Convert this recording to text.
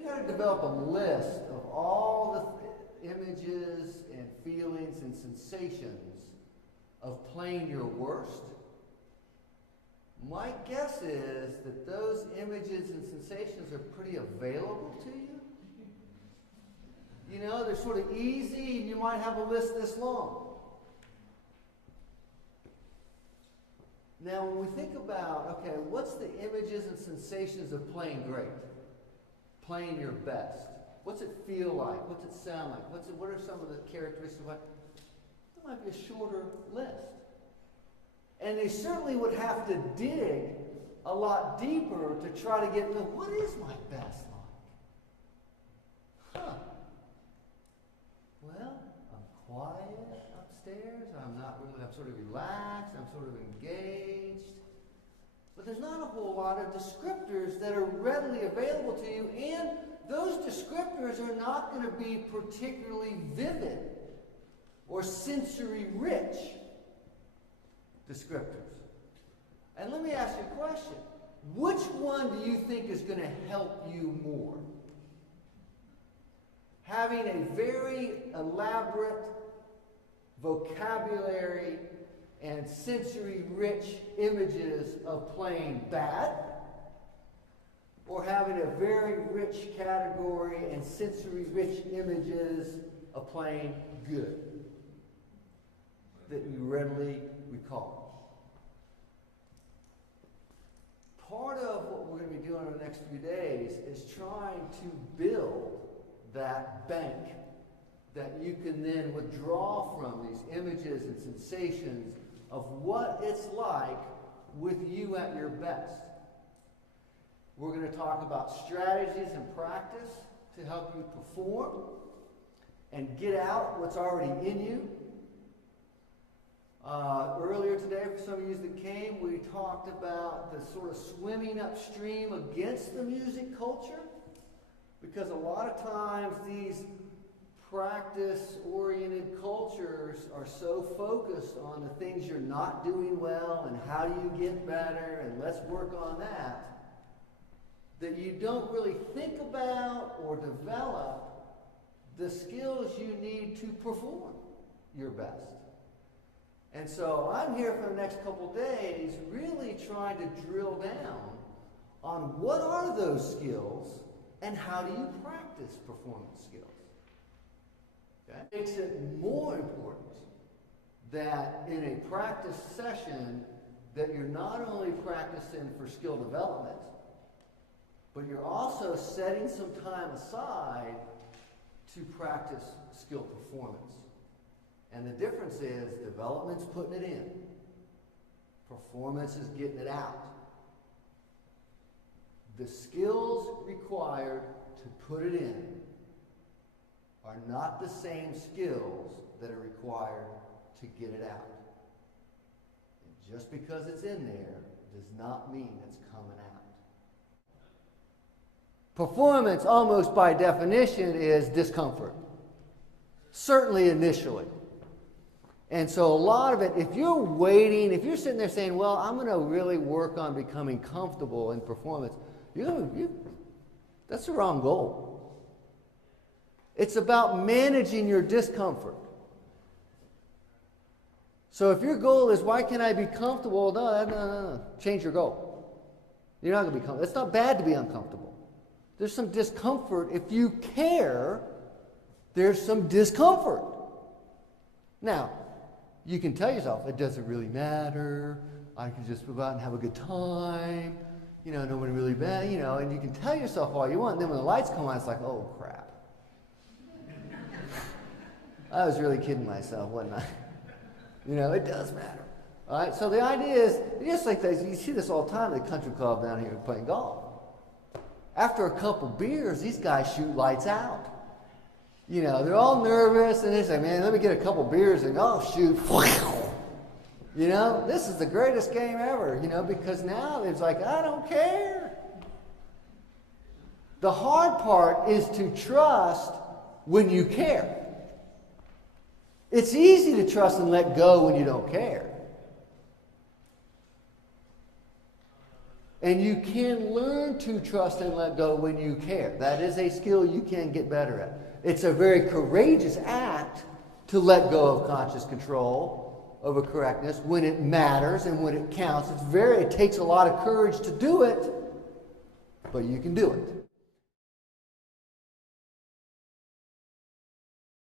you got to develop a list of all the images and feelings and sensations of playing your worst, my guess is that those images and sensations are pretty available to you. You know, they're sort of easy, and you might have a list this long. Now, when we think about, okay, what's the images and sensations of playing great? Playing your best. What's it feel like? What's it sound like? What are some of the characteristics? There might be a shorter list. And they certainly would have to dig a lot deeper to try to get, what is my best like? Well, I'm quiet upstairs. I'm sort of relaxed. I'm sort of engaged. But there's not a whole lot of descriptors that are readily available to you, and those descriptors are not going to be particularly vivid or sensory rich descriptors. And let me ask you a question. Which one do you think is going to help you more? Having a very elaborate vocabulary and sensory rich images of playing bad, or having a very rich category and sensory rich images of playing good that you readily recall? Part of what we're going to be doing in the next few days is trying to build that bank that you can then withdraw from, these images and sensations of what it's like with you at your best. We're going to talk about strategies and practice to help you perform and get out what's already in you. Earlier today, for some of you that came, we talked about the sort of swimming upstream against the music culture, because a lot of times these practice-oriented cultures are so focused on the things you're not doing well and how do you get better and let's work on that, that you don't really think about or develop the skills you need to perform your best. And so I'm here for the next couple days really trying to drill down on what are those skills and how do you practice performance skills. Okay? It makes it more important that in a practice session that you're not only practicing for skill development, but you're also setting some time aside to practice skill performance. And the difference is development's putting it in. Performance is getting it out. The skills required to put it in are not the same skills that are required to get it out. And just because it's in there does not mean it's coming out. Performance, almost by definition, is discomfort. Certainly initially. And so a lot of it, if you're waiting, if you're sitting there saying, well, I'm going to really work on becoming comfortable in performance, that's the wrong goal. It's about managing your discomfort. So if your goal is, why can't I be comfortable? No. Change your goal. You're not going to be comfortable. It's not bad to be uncomfortable. There's some discomfort. If you care, there's some discomfort. Now, you can tell yourself, it doesn't really matter. I can just go out and have a good time. Nobody really bad, and you can tell yourself all you want. And then when the lights come on, it's like, oh, crap. I was really kidding myself, wasn't I? It does matter. All right, so the idea is, just like this, you see this all the time at the country club down here playing golf. After a couple beers, these guys shoot lights out. They're all nervous, and they say, man, let me get a couple beers, and shoot. This is the greatest game ever, because now it's like, I don't care. The hard part is to trust when you care. It's easy to trust and let go when you don't care. And you can learn to trust and let go when you care. That is a skill you can get better at. It's a very courageous act to let go of conscious control over correctness when it matters and when it counts. It takes a lot of courage to do it, but you can do it.